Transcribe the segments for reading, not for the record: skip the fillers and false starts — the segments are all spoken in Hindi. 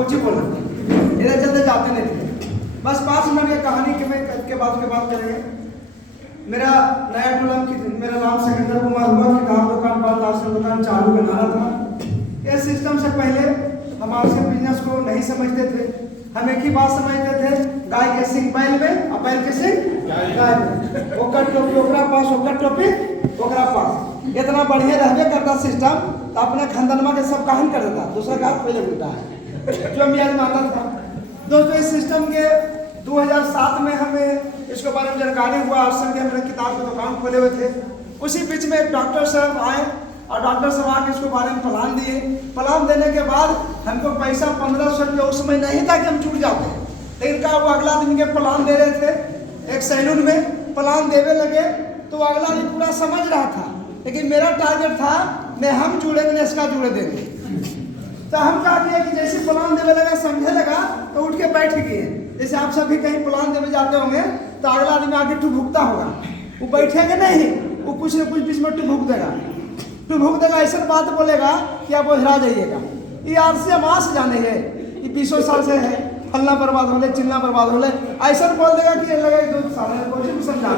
कुछ ही बोलना, इधर चलते जाते नहीं थे। बस 5 मिनट की कहानी के बाद करेंगे। मेरा नया टोला मेरा नाम सिकंदर कुमार हुआ। किताब दुकान, बाद राशन दुकान चालू करना था। इस सिस्टम से पहले हम आपसे बिजनेस को नहीं समझते थे। हम एक ही बात समझते थे, गाय के सिंह बैल में और बैल के सिंह गाय में। ओकर टोपी ओकरा पास, ओकर टोपी ओकरा पास। इतना बढ़िया रहबे करता सिस्टम, तो अपने खानदानमा के सब काहन कर देता, दूसरा का पहले उल्टा है जो मियाज में आता था। दोस्तों इस सिस्टम के 2007 में हमें इसके बारे में जानकारी हुआ। अवसर के हमने किताब की दुकान खोले हुए थे। उसी बीच में एक डॉक्टर साहब आए और डॉक्टर साहब आके इसके बारे में प्लान दिए। प्लान देने के बाद हमको पैसा 1500 रुपये उस समय नहीं था कि हम छूट जाते, लेकिन क्या वो अगला दिन के प्लान दे रहे थे। एक सैलून में प्लान देवे लगे तो अगला दिन पूरा समझ रहा था, लेकिन मेरा टारगेट था मैं हम जुड़ेंगे ना इसका जुड़े देंगे। तो हम क्या किए कि जैसे प्लान देवे लगा, समझे लगा तो उठ के बैठ गए। जैसे आप सभी कहीं प्लान देवे जाते होंगे तो अगला आदमी आगे टुभुकता होगा, वो बैठेगा नहीं, वो कुछ न कुछ बीच में टुभुक देगा, ऐसा बात बोलेगा कि आप वो हिरा जाइएगा। ये आर से मास जाने है, ये 20 साल से है, फलना बर्बाद होले, चिल्ला बर्बाद होले, ऐसा बोल देगा कि लगा 2 साल है, कोई समझा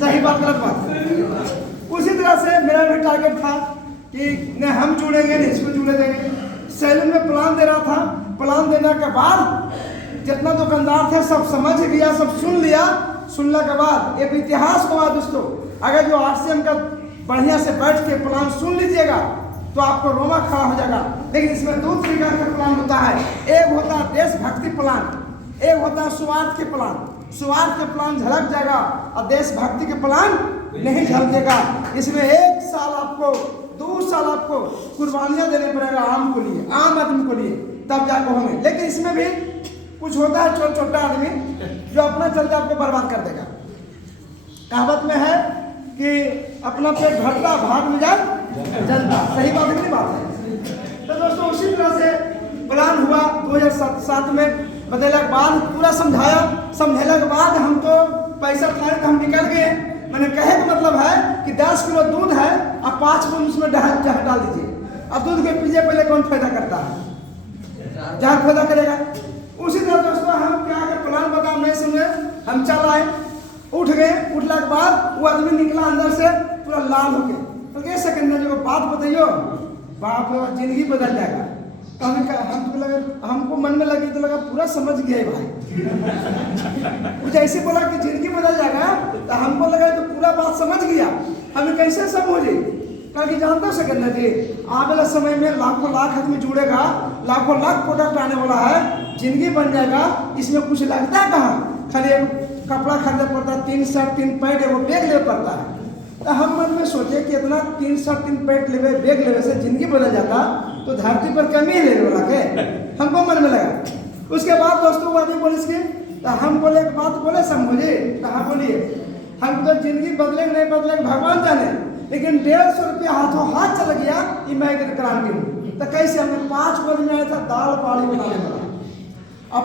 सही बात गलत बात। उसी तरह से मेरा भी टारगेट था कि न हम जुड़ेंगे न इसको जुड़े देंगे। सैलून में प्लान दे रहा था। प्लान देने के बाद जितना दुकानदार थे सब समझ लिया, सब सुन लिया। सुनने के बाद एक इतिहास हुआ दोस्तों, अगर जो आरसीएम का बढ़िया से बैठ के प्लान सुन लीजिएगा तो आपको रोमा खड़ा हो जाएगा। लेकिन इसमें 2 तरीका का प्लान होता है। एक होता है देशभक्ति प्लान, एक होता है स्वार्थ के प्लान। स्वार्थ के प्लान झलक जाएगा और देशभक्ति के प्लान नहीं झलकेगा। इसमें 1 साल आपको, 2 साल आपको कुर्बानियां देने पड़ेगा आम को लिए, आम आदमी को लिए, तब जाकर होंगे। लेकिन इसमें भी कुछ होता है छोटा आदमी जो अपना चलते आपको बर्बाद कर देगा। कहावत में है कि अपना पेट भरता भाग में जाए जलता, सही बात नहीं बात है। तो दोस्तों उसी तरह से प्लान हुआ 2007 में। बदलने के बाद पूरा समझाने के बाद हम तो पैसा था तो हम निकल गए। मैंने कहे का मतलब है कि 10 किलो दूध है और 5 बूंद उसमें डाल दीजिए। अब दूध के पीछे पहले कौन फायदा करता है, जहाँ फायदा करेगा। उसी तरह दोस्तों हम क्या प्लान बताओ नहीं सुने, हम चल आए, उठ गए। उठने के बाद वो आदमी निकला अंदर से पूरा लाल हो गया। तो कह सेकंड जो बात बताइयो, बाप रे जिंदगी बदल जाएगा। तो हमको लगा, हमको मन में लगी तो लगा पूरा समझ गया भाई। वो जैसे बोला कि जिंदगी बदल जाएगा तो हमको लगा तो पूरा बात समझ गया। हमें कैसे समझे, क्योंकि जानते सेकंड जी आने वाले समय में लाखों लाख आदमी जुड़ेगा, लाखों लाख प्रोडक्ट आने वाला है, जिंदगी बन जाएगा। इसमें कुछ लगता है कहाँ, खाली कपड़ा खरीदना पड़ता है, 3 शर्ट 3 पैंट एगो बैग ले पड़ता है। तो हम मन में सोचे कि इतना 3 शर्ट 3 पैंट लेवे, बैग लेवे से जिंदगी बदल जाता तो धरती पर कमी ही लेने वाला के, हमको मन में लगा। उसके बाद दोस्तों वो आदमी पुलिस के, तो हम बोले एक बात बोले समझे, कहाँ बोलिए, हम तो जिंदगी बदलेंगे नहीं बदलेंगे भगवान जाने, लेकिन 150 रुपया हाथों हाथ चल गया ये मैं क्रांति हूँ। तो कैसे हमने 5 बजे में आया था दाल बाड़ी बनाने वाला। अब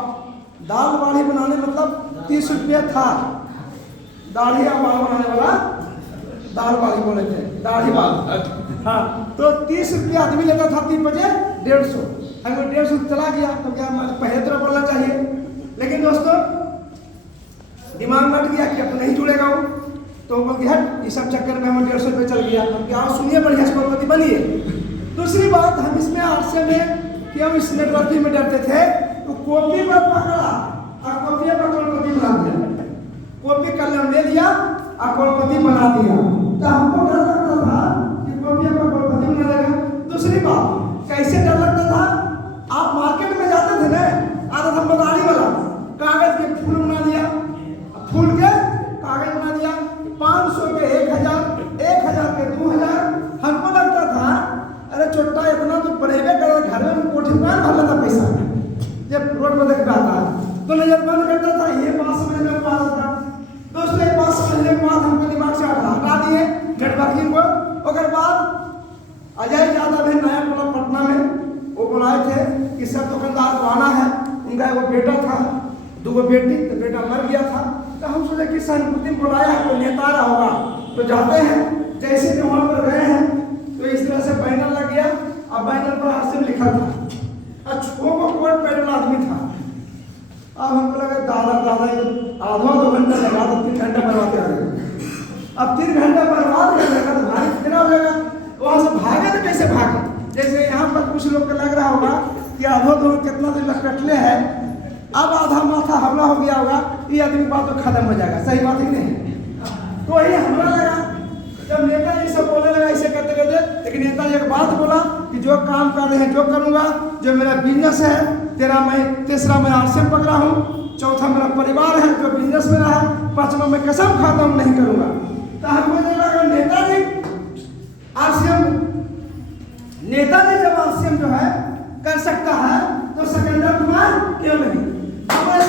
दाल बाड़ी बनाने मतलब 30 रुपया था, दाढ़ी बनाने वाला दाल बाड़ी बोले थे, दाढ़ी बाल। हाँ तो 30 रुपया आदमी लेता था 3 बजे 150, हमको 150 चला गया। तो क्या पहले तरह बोलना चाहिए, लेकिन दोस्तों दिमाग में गया कि अब नहीं जुड़ेगा वो। तो बोल गया ये सब चक्कर में हमें 150 रुपये चल गया। हम क्या सुनिए बढ़िया करोड़पति बनिए। दूसरी बात हम इसमें आरसे में कि हम इस नेटवर्किंग में डरते थे, तो कॉपी पर पकड़ा और कॉपी पर करोड़पति बना दिया, कॉपी कलम ले लिया और करोड़पति बना दिया। तो हमको डर लगता था कि कॉपी पर करोड़पति बना देगा। दूसरी बात कैसे डर लगता था, आप मार्केट में जाते थे ना, आदत हम बताने वाला कागज के फूल बना दिया, फूल के कागज बना दिया, 500 के 1000, 1000 के 2000। हमको लगता था अरे छोटा इतना तो पढ़ेबे कर, घर में कोठी में भर लेता पैसा, जब रोड पर देख आता तो नजर बंद करता था। ये बात समझ में पास था दोस्तों। एक बात समझने के बाद हमको दिमाग से हटा दिए नेटवर्किंग को। और बाद अजय यादव है नया टोला पटना में, वो बुलाए थे कि सब दुकानदार को आना है। उनका वो बेटा था, 2 बेटी, तो बेटा मर गया था। तो हम सोचे कि सनकुद्दीन बुलाया कोई नेता रहा होगा तो जाते हैं। जैसे कि वहाँ पर गए हैं तो इस तरह से बैनर लग गया और बैनर पर आरसीएम लिखा था। अच्छो को कोट पैड बना आधा 2 घंटा लगा तो 3 घंटा बर्बाद कर देगा। अब 3 घंटा बर्बाद कर देगा तो भारी कितना हो जाएगा, वहाँ से भागे तो कैसे भागे। जैसे यहाँ पर कुछ लोग को लग रहा होगा कि आधो दो कितना दिन लटकले है, अब आधा माथा हमला हो गया होगा, ये आदमी बात तो खत्म हो जाएगा। सही बात ही नहीं। तो वही हमला लगा, जब नेताजी सब बोलने लगा ऐसे करते करते, लेकिन नेताजी एक बात बोला कि जो काम कर रहे हैं जो करूँगा, जो मेरा बिजनेस है, तीसरा मैं आरसीएम पकड़ा हूँ, चौथा मेरा परिवार है जो बिजनेस में रहा, 5वां मैं कसम खाता हूँ नहीं करूँगा। तो हमको लगा नेताजी जब आरसीएम जो है कर सकता है तो सिकंदर कुमार क्यों नहीं। हमारा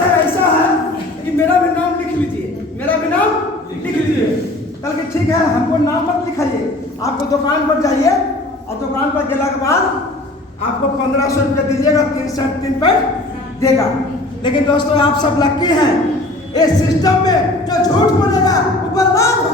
सर ऐसा है कि मेरा भी नाम लिख लीजिए, मेरा भी नाम लिख लीजिए। कल के ठीक है, हमको नाम मत लिखाइए, आपको दुकान पर जाइए और दुकान पर गेला के बाद आपको 1500 रुपये दीजिएगा, 3 शर्ट 3 पैंट देगा। लेकिन दोस्तों आप सब लकी हैं, इस सिस्टम में जो झूठ बोलेगा वो बर्बाद हो